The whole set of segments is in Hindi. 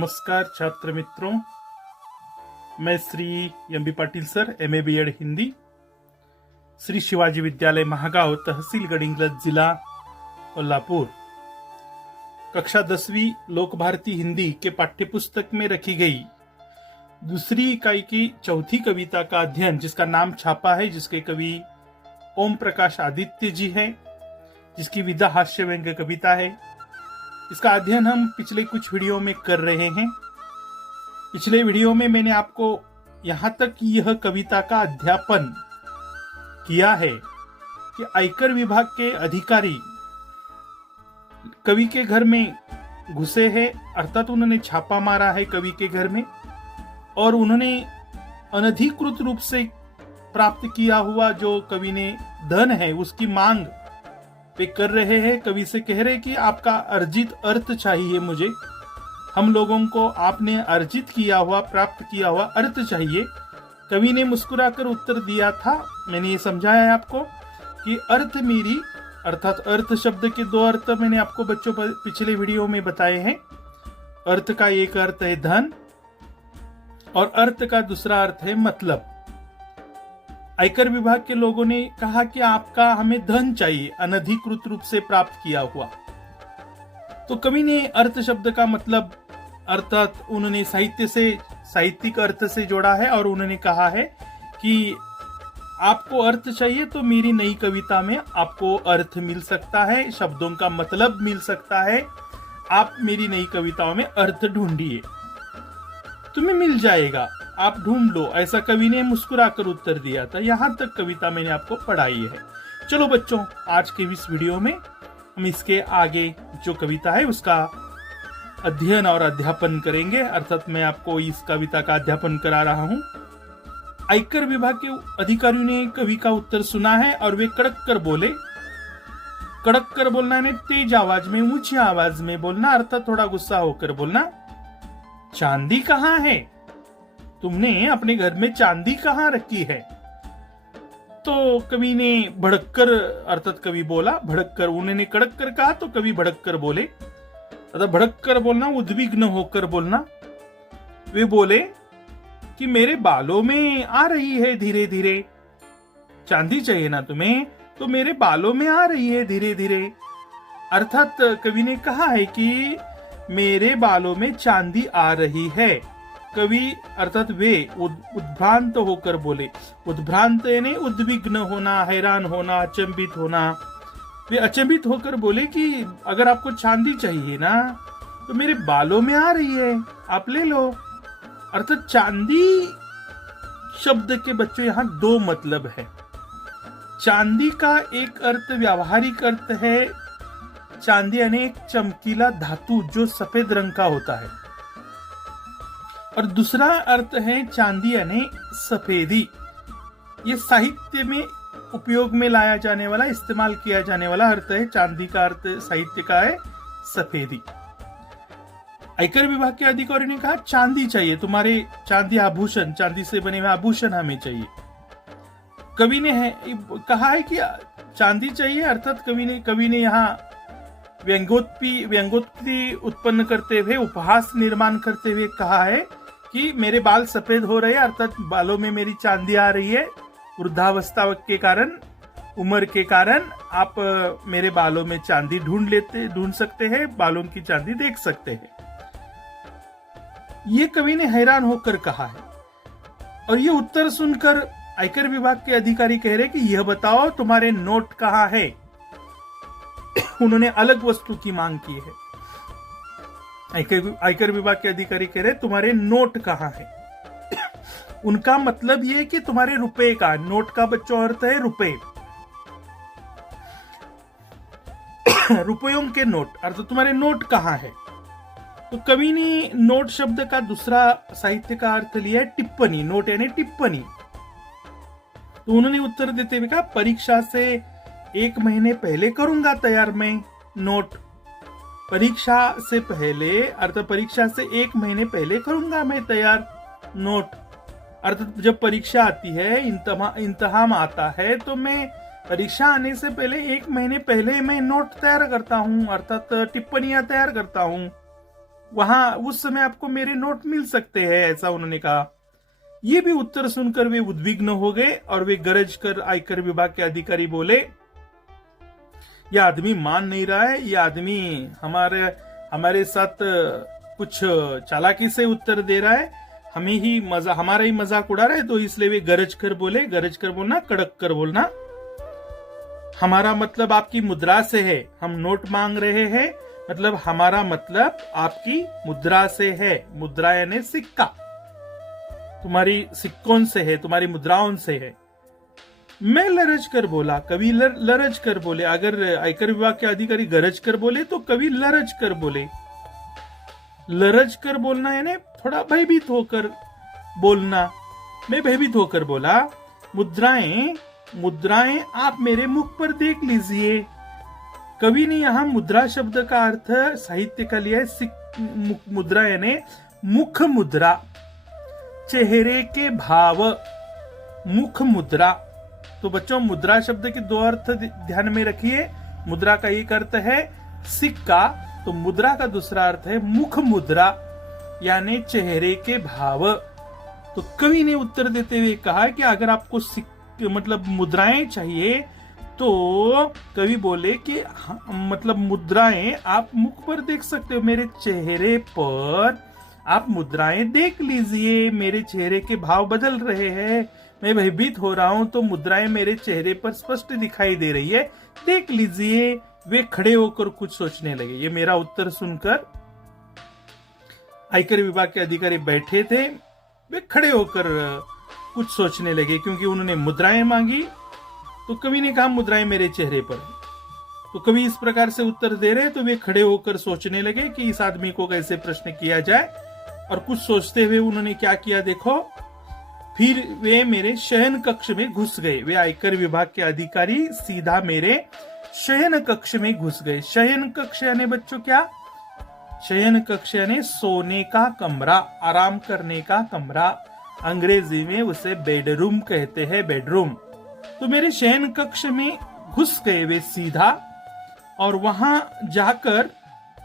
नमस्कार छात्र मित्रों, मैं Shri M B. Patil sir, MA BEd Hindi, Shri Shivaji Vidyalaya Mahagaon, तहसील गडिंग्लज, जिला कोल्हापुर। कक्षा 10वीं लोक भारती हिंदी के पाठ्यपुस्तक में रखी गई दूसरी इकाई की चौथी कविता का अध्ययन, जिसका नाम छापा है, जिसके कवि ओम प्रकाश आदित्य जी हैं, जिसकी विधा हास्य व्यंग्य कविता है। इसका अध्ययन हम पिछले कुछ वीडियो में कर रहे हैं। पिछले वीडियो में मैंने आपको यहां तक यह कविता का अध्यापन किया है कि आयकर विभाग के अधिकारी कवि के घर में घुसे हैं, अर्थात उन्होंने छापा मारा है कवि के घर में, और उन्होंने अनधिकृत रूप से प्राप्त किया हुआ जो कवि ने धन है उसकी मांग वे कर रहे हैं। कवि से कह रहे कि आपका अर्जित अर्थ चाहिए मुझे, हम लोगों को आपने अर्जित किया हुआ, प्राप्त किया हुआ अर्थ चाहिए। कवि ने मुस्कुराकर उत्तर दिया था, मैंने ये समझाया है आपको कि अर्थ मेरी, अर्थात अर्थ शब्द के दो अर्थ मैंने आपको बच्चों पिछले वीडियो में बताए हैं। अर्थ का एक अर्थ है धन और अर्थ का दूसरा अर्थ है मतलब। आयकर विभाग के लोगों ने कहा कि आपका हमें धन चाहिए, अनधिकृत रूप से प्राप्त किया हुआ। तो कवि ने अर्थ शब्द का मतलब, अर्थात उन्होंने साहित्य से, साहित्यिक अर्थ से जोड़ा है और उन्होंने कहा है कि आपको अर्थ चाहिए तो मेरी नई कविता में आपको अर्थ मिल सकता है, शब्दों का मतलब मिल सकता है। आप मेरी नई कविताओं में अर्थ ढूंढिए, तुम्हें मिल जाएगा, आप ढूंढ लो, ऐसा कवि ने मुस्कुराकर उत्तर दिया था। यहां तक कविता मैंने आपको पढ़ाई है। चलो बच्चों, आज के इस वीडियो में हम इसके आगे जो कविता है उसका अध्ययन और अध्यापन करेंगे, अर्थात मैं आपको इस कविता का अध्यापन करा रहा हूं। आयकर विभाग के अधिकारियों ने कवि का उत्तर सुना है और वे कड़क कर बोले। कड़क कर बोलना यानी तेज आवाज में, ऊंची आवाज में बोलना, अर्थात थोड़ा गुस्सा होकर बोलना। चांदी कहाँ है? तुमने अपने घर में चांदी कहाँ रखी है? तो कवि ने भड़क कर, अर्थात कवि बोला भड़क कर, उन्होंने कड़क कर कहा तो कवि भड़क कर बोले। अर्थात भड़क कर बोलना, उद्विग्न होकर बोलना। वे बोले कि मेरे बालों में आ रही है धीरे धीरे। चांदी चाहिए ना तुम्हें, तो मेरे बालों में आ रही है धीरे धीरे। अर्थात कवि ने कहा है कि मेरे बालों में चांदी आ रही है। कवि अर्थात वे उद्भ्रांत होकर बोले। उद्भ्रांत यानी उद्विग्न होना, हैरान होना, अचंभित होना। वे अचंभित होकर बोले कि अगर आपको चांदी चाहिए ना तो मेरे बालों में आ रही है, आप ले लो। अर्थात चांदी शब्द के बच्चों यहाँ दो मतलब है। चांदी का एक अर्थ व्यावहारिक अर्थ है, चांदी यानी एक चमकीला धातु जो सफेद रंग का होता है, और दूसरा अर्थ है चांदी यानी सफेदी। ये साहित्य में उपयोग में लाया जाने वाला, इस्तेमाल किया जाने वाला अर्थ है। चांदी का अर्थ साहित्य का है सफेदी। आयकर विभाग के अधिकारी ने कहा चांदी चाहिए, तुम्हारे चांदी आभूषण, चांदी से बने हुए आभूषण हमें चाहिए। कवि ने कहा है कि चांदी चाहिए, अर्थात कवि ने यहाँ व्यंग्योक्ति उत्पन्न करते हुए, उपहास निर्माण करते हुए कहा है कि मेरे बाल सफेद हो रहे हैं, अर्थात बालों में मेरी चांदी आ रही है। वृद्धावस्था के कारण, उम्र के कारण आप मेरे बालों में चांदी ढूंढ सकते हैं, बालों की चांदी देख सकते हैं। ये कवि ने हैरान होकर कहा है। और ये उत्तर सुनकर आयकर विभाग के अधिकारी कह रहे कि यह बताओ तुम्हारे नोट कहाँ है। उन्होंने अलग वस्तु की मांग की है। आयकर विभाग के अधिकारी कह रहे तुम्हारे नोट कहाँ है। उनका मतलब ये है कि तुम्हारे रुपए का, नोट का बच्चों अर्थ है रुपए, रुपयों के नोट, अर्थात तुम्हारे नोट कहाँ है। तो कवि ने नोट शब्द का दूसरा साहित्य का अर्थ लिया है टिप्पणी। नोट यानी टिप्पणी। तो उन्होंने उत्तर देते हुए कहा परीक्षा से 1 महीने पहले करूंगा तैयार मैं नोट। परीक्षा से पहले, अर्थात परीक्षा से 1 महीने पहले करूंगा मैं तैयार नोट। अर्थात जब परीक्षा आती है, इम्तिहान आता है, तो मैं परीक्षा आने से पहले 1 महीने पहले मैं नोट तैयार करता हूँ, अर्थात टिप्पणियां तैयार करता हूँ। वहां उस समय आपको मेरे नोट मिल सकते हैं, ऐसा उन्होंने कहा। ये भी उत्तर सुनकर वे उद्विग्न हो गए और वे गरज कर आयकर विभाग के अधिकारी बोले, यह आदमी मान नहीं रहा है, यह आदमी हमारे साथ कुछ चालाकी से उत्तर दे रहा है, हमारा ही मजाक उड़ा रहा है। तो इसलिए वे गरज कर बोले, गरज कर बोलना, कड़क कर बोलना, हमारा मतलब आपकी मुद्रा से है, हम नोट मांग रहे हैं, मतलब हमारा मतलब आपकी मुद्रा से है। मुद्रा यानी सिक्का, तुम्हारी सिक्कों से है, तुम्हारी मुद्राओं से है। मैं लरज कर बोला, कवि लरज कर बोले। अगर आयकर विभाग के अधिकारी गरज कर बोले तो कवि लरज कर बोले। लरज कर बोलना यानी थोड़ा भयभीत होकर बोलना। मैं भयभीत होकर बोला, मुद्राएं आप मेरे मुख पर देख लीजिए। कवि ने यहां मुद्रा शब्द का अर्थ साहित्य का लिया है। मुद्रा यानी मुख मुद्रा, चेहरे के भाव, मुख मुद्रा। तो बच्चों, मुद्रा शब्द के दो अर्थ ध्यान में रखिए। मुद्रा का एक अर्थ है सिक्का, तो मुद्रा का दूसरा अर्थ है मुख मुद्रा यानी चेहरे के भाव। तो कवि ने उत्तर देते हुए कहा कि अगर आपको मतलब मुद्राएं चाहिए तो कवि बोले कि मतलब मुद्राएं आप मुख पर देख सकते हो, मेरे चेहरे पर आप मुद्राएं देख लीजिए। मेरे चेहरे के भाव बदल रहे हैं, मैं भयभीत हो रहा हूं, तो मुद्राएं मेरे चेहरे पर स्पष्ट दिखाई दे रही है, देख लीजिए। वे खड़े होकर कुछ सोचने लगे। ये मेरा उत्तर सुनकर आयकर विभाग के अधिकारी बैठे थे, वे खड़े होकर कुछ सोचने लगे, क्योंकि उन्होंने मुद्राएं मांगी। तो कवि ने कहा मुद्राएं मेरे चेहरे पर। तो कवि इस प्रकार से उत्तर दे रहे, तो वे खड़े होकर सोचने लगे कि इस आदमी को कैसे प्रश्न किया जाए। और कुछ सोचते हुए उन्होंने क्या किया देखो, फिर वे मेरे शयन कक्ष में घुस गए। वे आयकर विभाग के अधिकारी सीधा मेरे शयन कक्ष में घुस गए। शयन कक्ष यानी बच्चों क्या? शयन कक्ष यानी सोने का कमरा, आराम करने का कमरा। अंग्रेजी में उसे बेडरूम कहते हैं, बेडरूम। तो मेरे शयन कक्ष में घुस गए वे सीधा, और वहां जाकर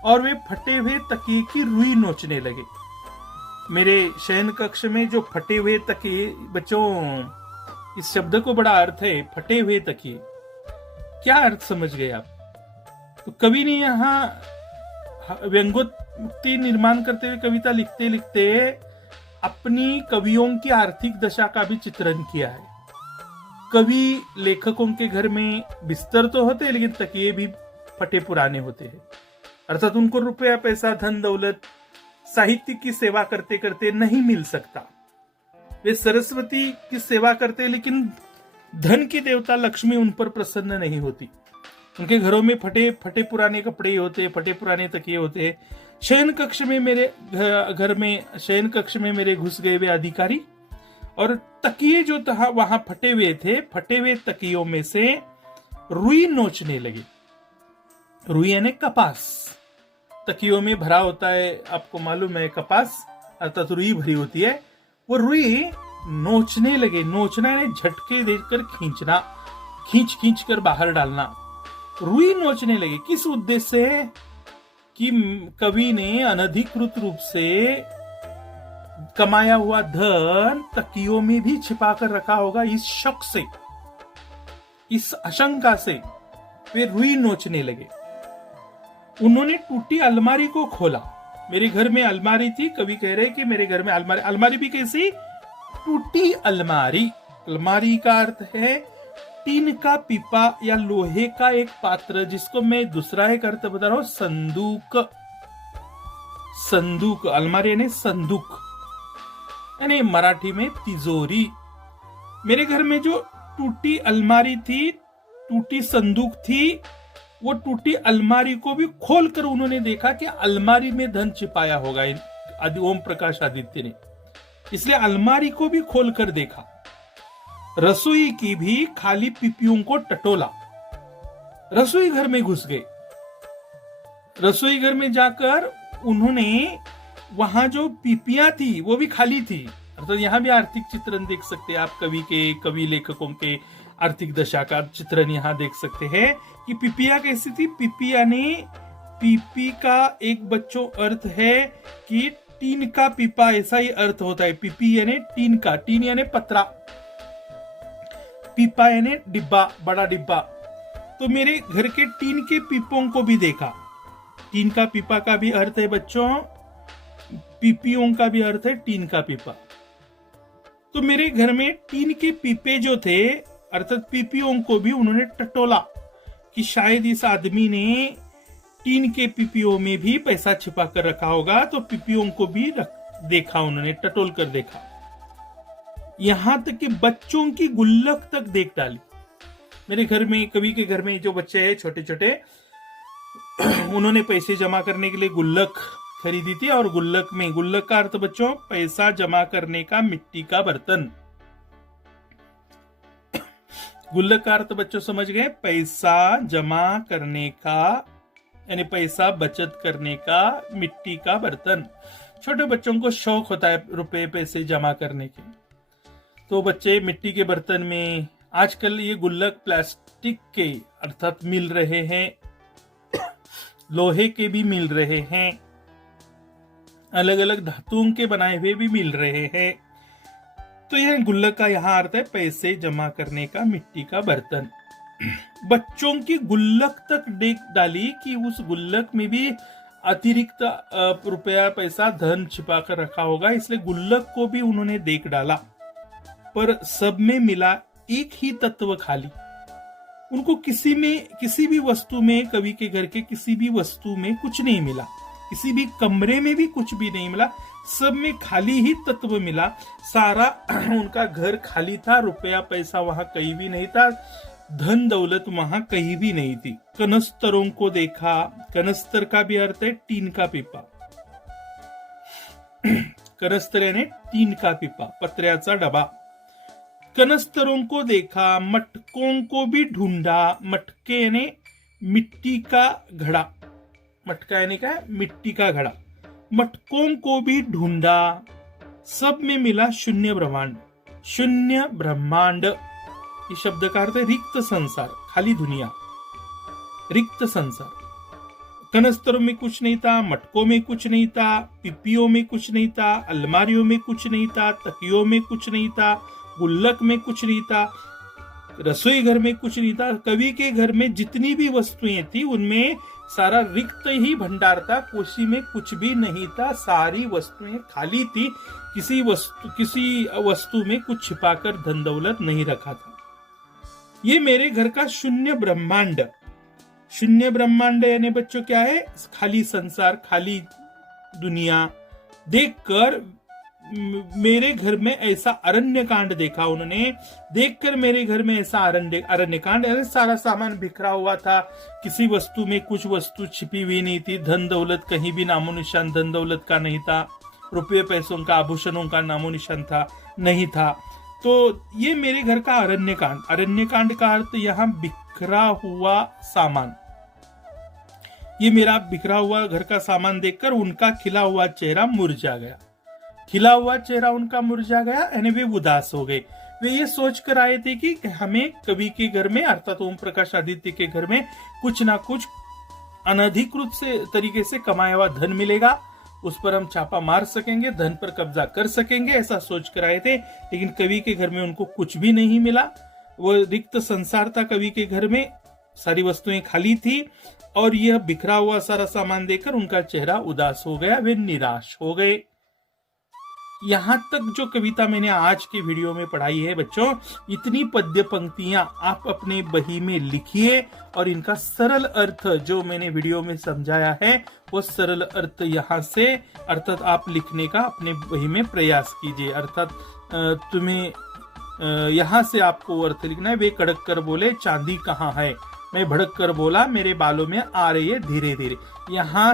और वे फटे हुए तकिए की रुई नोचने लगे। मेरे शयन कक्ष में जो फटे हुए तकिए, बच्चों इस शब्द को बड़ा अर्थ है, फटे हुए तकिए। क्या अर्थ समझ गए आप? तो कवि ने यहाँ व्यंग्योक्ति निर्माण करते हुए कविता लिखते लिखते अपनी कवियों की आर्थिक दशा का भी चित्रण किया है। कवि लेखकों के घर में बिस्तर तो होते हैं, लेकिन तकिए भी फटे पुराने होते हैं। अर्थात उनको रुपया, पैसा, धन दौलत साहित्य की सेवा करते करते नहीं मिल सकता। वे सरस्वती की सेवा करते, लेकिन धन की देवता लक्ष्मी उन पर प्रसन्न नहीं होती। उनके घरों में फटे पुराने कपड़े होते, फटे पुराने तकिए होते। शयन कक्ष में मेरे घर में शयन कक्ष में मेरे घुस गए वे अधिकारी, और तकिए जो वहां फटे हुए थे, फटे हुए तकियों में से रुई नोचने लगे। रुई यानी कपास, तकियों में भरा होता है, आपको मालूम है, कपास अर्थात रुई भरी होती है। वो रुई नोचने लगे। नोचना यानी झटके देकर खींचना, खींच कर बाहर डालना। रुई नोचने लगे। किस उद्देश्य से? कि कवि ने अनधिकृत रूप से कमाया हुआ धन तकियों में भी छिपा कर रखा होगा। इस शक से, इस आशंका से वे रुई नोचने लगे। उन्होंने टूटी अलमारी को खोला। मेरे घर में अलमारी थी, कवि कह रहे कि मेरे घर में अलमारी भी कैसी? टूटी अलमारी। अलमारी का अर्थ है टीन का पीपा या लोहे का एक पात्र, जिसको मैं दूसरा एक अर्थ बता रहा हूं, संदूक। संदूक, अलमारी यानी संदूक, यानी मराठी में तिजोरी। मेरे घर में जो टूटी अलमारी थी, टूटी संदूक थी, वो टूटी अलमारी को भी खोलकर उन्होंने देखा कि अलमारी में धन छिपाया होगा ओम प्रकाश आदित्य ने, इसलिए अलमारी को भी खोलकर देखा। रसोई की भी खाली पीपियों को टटोला। रसोई घर में घुस गए। रसोई घर में जाकर उन्होंने वहां जो पीपियां थी वो भी खाली थी। अर्थात यहाँ भी आर्थिक चित्रण देख सकते हैं आप, कवि लेखकों के आर्थिक दशा का चित्रण यहाँ देख सकते हैं कि पीपिया कैसी थी। पीपिया ने पीपी का एक बच्चों अर्थ है कि टीन का पीपा, ऐसा ही अर्थ होता है। पीपी यानी टीन का, टीन यानी पतरा, पीपा यानी डिब्बा, बड़ा डिब्बा। तो मेरे घर के टीन के पीपों को भी देखा। टीन का पीपा का भी अर्थ है बच्चों, पीपियों का भी अर्थ है टीन का पीपा। तो मेरे घर में टीन के पीपे जो थे अर्थात पीपियों को भी उन्होंने टटोला कि शायद इस आदमी ने टीन के पीपियों में भी पैसा छिपा कर रखा होगा। तो पीपियों को भी देखा, उन्होंने टटोल कर देखा। यहां तक कि बच्चों की गुल्लक तक देख डाली। मेरे घर में, कवि के घर में जो बच्चे हैं छोटे छोटे, उन्होंने पैसे जमा करने के लिए गुल्लक खरीदी थी। और गुल्लक में, गुल्लक का अर्थ बच्चों पैसा जमा करने का मिट्टी का बर्तन। गुल्लक का अर्थ बच्चों समझ गए, पैसा जमा करने का यानी पैसा बचत करने का मिट्टी का बर्तन। छोटे बच्चों को शौक होता है रुपए पैसे जमा करने के, तो बच्चे मिट्टी के बर्तन में, आजकल ये गुल्लक प्लास्टिक के अर्थात मिल रहे हैं, लोहे के भी मिल रहे हैं, अलग अलग धातुओं के बनाए हुए भी मिल रहे हैं। तो यह गुल्लक का यहाँ अर्थ है पैसे जमा करने का मिट्टी का बर्तन। बच्चों की गुल्लक तक देख डाली कि उस गुल्लक में भी अतिरिक्त रुपया पैसा धन छिपा कर रखा होगा, इसलिए गुल्लक को भी उन्होंने देख डाला। पर सब में मिला एक ही तत्व खाली। उनको किसी भी वस्तु में, कवि के घर के किसी भी वस्तु में कुछ नहीं मिला, किसी भी कमरे में भी कुछ भी नहीं मिला, सब में खाली ही तत्व मिला। सारा उनका घर खाली था, रुपया पैसा वहां कहीं भी नहीं था, धन दौलत वहां कहीं भी नहीं थी। कनस्तरों को देखा, कनस्तर का भी अर्थ है टीन का पीपा। कनस्तर यानी टीन का पीपा, पत्र्याचा डबा। कनस्तरों को देखा, मटकों को भी ढूंढा। मटके यानी मिट्टी का घड़ा, मटका यानी क्या, मिट्टी का घड़ा। मटकों को भी ढूंढा, सब में मिला शून्य ब्रह्मांड। शून्य ब्रह्मांड ये शब्द का अर्थ है रिक्त संसार, खाली दुनिया, रिक्त संसार। कनस्तरों में कुछ नहीं था, मटकों में कुछ नहीं था, पिपियों में कुछ नहीं था, अलमारियों में कुछ नहीं था, तकियों में कुछ नहीं था, गुल्लक में कुछ नहीं था, रसोई घर में कुछ नहीं था। कवि के घर में जितनी भी वस्तुएं थी उनमें सारा रिक्त ही भंडार था, कोशी में कुछ भी नहीं था, सारी वस्तुएं खाली थी। किसी वस्तु में कुछ छिपाकर धन दौलत नहीं रखा था। ये मेरे घर का शून्य ब्रह्मांड। शून्य ब्रह्मांड यानी बच्चों क्या है, खाली संसार, खाली दुनिया देखकर मेरे घर में ऐसा अरण्य कांड देखा उन्होंने। देखकर मेरे घर में ऐसा अरण्य कांड, सारा सामान बिखरा हुआ था, किसी वस्तु में कुछ वस्तु छिपी हुई नहीं थी, धन दौलत कहीं भी नामो निशान धन दौलत का नहीं था, रुपये पैसों का, आभूषणों का नामो निशान था नहीं था। तो ये मेरे घर का अरण्य कांड। अरण्य कांड का अर्थ यहाँ बिखरा हुआ सामान। ये मेरा बिखरा हुआ घर का सामान देखकर उनका खिला हुआ चेहरा मुरझा गया। खिला हुआ चेहरा उनका मुरझा गया यानी वे उदास हो गए। वे ये सोच कर आए थे कि हमें कवि के घर में अर्थात ओम प्रकाश आदित्य के घर में कुछ ना कुछ अनधिकृत से तरीके से कमाया हुआ धन मिलेगा, उस पर हम छापा मार सकेंगे, धन पर कब्जा कर सकेंगे, ऐसा सोच कर आए थे। लेकिन कवि के घर में उनको कुछ भी नहीं मिला। वो रिक्त संसार था कवि के घर में, सारी वस्तुएं खाली थी और यह बिखरा हुआ सारा सामान देखकर उनका चेहरा उदास हो गया, वे निराश हो गए। यहां तक जो कविता मैंने आज के वीडियो में पढ़ाई है बच्चों, इतनी पद्य पंक्तियां आप अपने बही में लिखिए और इनका सरल अर्थ जो मैंने वीडियो में समझाया है वो सरल अर्थ यहां से अर्थात आप लिखने का अपने बही में प्रयास कीजिए। अर्थात तुम्हें यहां से आपको अर्थ लिखना है। वे कड़क कर बोले चांदी कहाँ है, मैं भड़क कर बोला मेरे बालों में आ रही है धीरे धीरे। यहाँ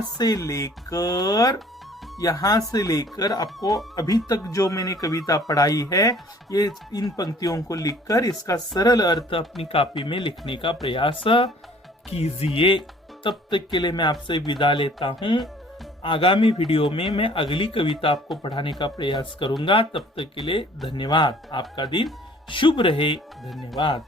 से लेकर आपको अभी तक जो मैंने कविता पढ़ाई है, ये इन पंक्तियों को लिखकर इसका सरल अर्थ अपनी कॉपी में लिखने का प्रयास कीजिए। तब तक के लिए मैं आपसे विदा लेता हूँ। आगामी वीडियो में मैं अगली कविता आपको पढ़ाने का प्रयास करूंगा। तब तक के लिए धन्यवाद। आपका दिन शुभ रहे। धन्यवाद।